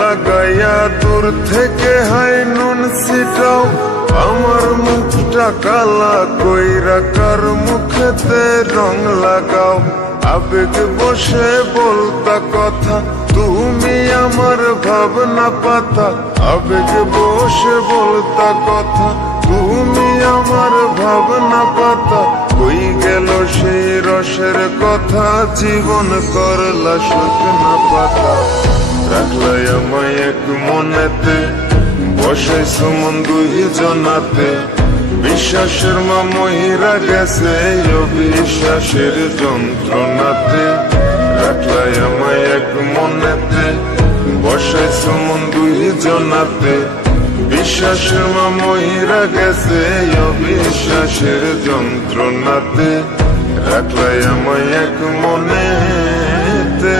লাগাইয়া দূর থেকে হাই নুন ছিটাও, আমার মুখটা কালা কইরা কার মুখেতে রং লাগাও। আবেগ বসে বলতা কথা, তুমি আমার ভাবনা পাতা। আবেগ বসে বলতা কথা, তুমি আমার ভাবনা পাতা। কই গেল সেই রসের কথা, জীবন করলা শুকনা পাতা। রাখলাই আমায় এক মনেতে, বসাইছো মন দুই জনাতে। বিশ্বাসের মা মহিরা গেছে অবিশ্বাসের যন্ত্রণাতে। রাখলাই আমায় এক মনেতে, বসাইছো মন দুই জনাতে। বিশ্বাসের মা মহিরা গেছে অবিশ্বাসের যন্ত্রণাতে। রাখলাই আমায় এক মনেতে।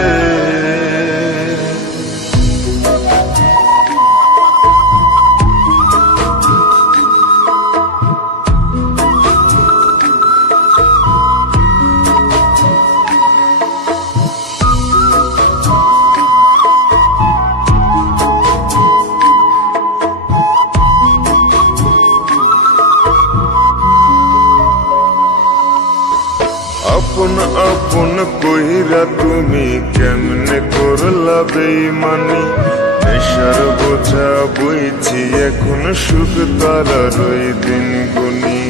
আপন আপন কইরা তুমি কেমনে করলা বেইমানি। নেশার বোঝা বইছি এখন, সুখ তারার ওই দিন গুনি।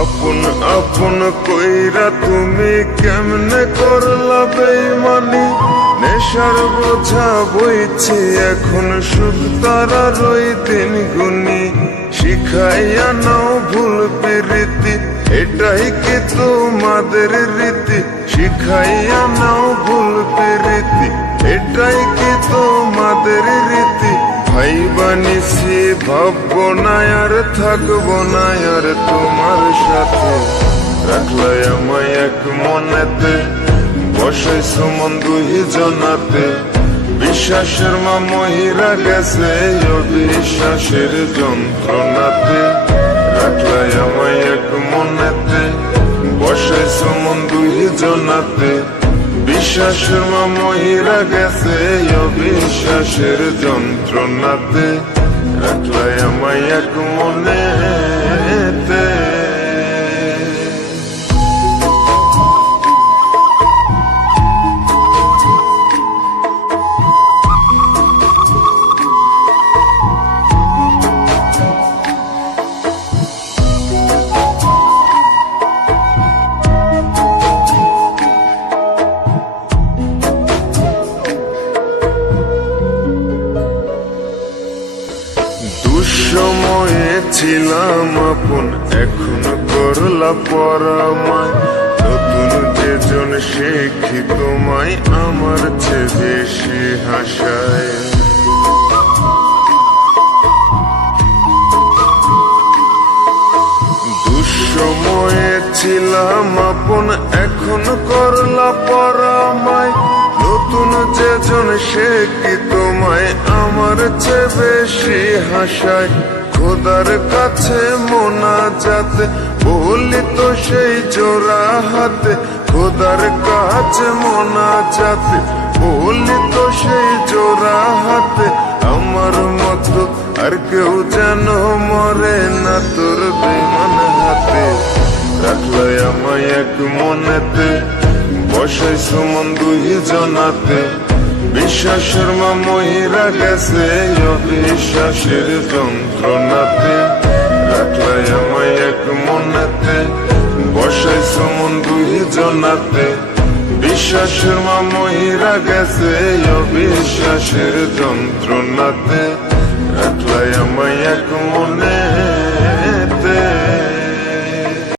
আপন আপন কইরা তুমি কেমনে করলা বেইমানি। নেশার বোঝা বইছি এখন, সুখ তারার ওই দিন গুনি। শিখাইয়া নাও ভুল প্রীতি, এটাই কি তোমাদের রীতি। শিখাইয়া নাও ভুল প্রীতি, এটাই কি তোমাদের রীতি। ভাই বানিছি ভাববো না আর থাকবো না আর তোমার সাথে। রাখলাই আমায় এক মনেতে, বসাইছো মন দুই জনাতে। বিশ্বাসের মা মহিরা গেছে অবিশ্বাসের যন্ত্রণাতে। রাখলাই আমায় এক মনেতে, বসাইছো মন দুই জনাতে। বিশ্বাসের মা মহিরা গেছে অবিশ্বাসের যন্ত্রণাতে। রাখলাই আমায় এক মনেতে। দুঃসময়ে ছিলাম আপন, এখন করলা পরামায়। নতুন যেজন শেখি তোমায়, আমার চেয়ে বেশি হাসায়। দুঃসময়ে ছিলাম আপন, এখন করলা পরামায়। নতুন যেজন শেখি তোমায়, আমার চেয়ে বেশি হাসায়। খোদার কাছে মোনাজাতে বলি তো সেই জোড়া হাতে। খোদার কাছে মোনাজাতে বলি তো সেই জোড়া হাতে। আমার মতো আর কেউ যেন মরে না তোর বেমান হাতে। রাখলাই আমায় এক মনেতে, বসাইছো মন দুই জনাতে। বিশ্বাসের মা মহিরা গেছে অবিশ্বাসের যন্ত্রণাতে। রাখলাই আমায় এক মনেতে, বসাইছো মন দুই জনাতে। বিশ্বাসের মা মহিরা গেছে অবিশ্বাসের যন্ত্রণাতে। রাখলাই আমায় এক মনে।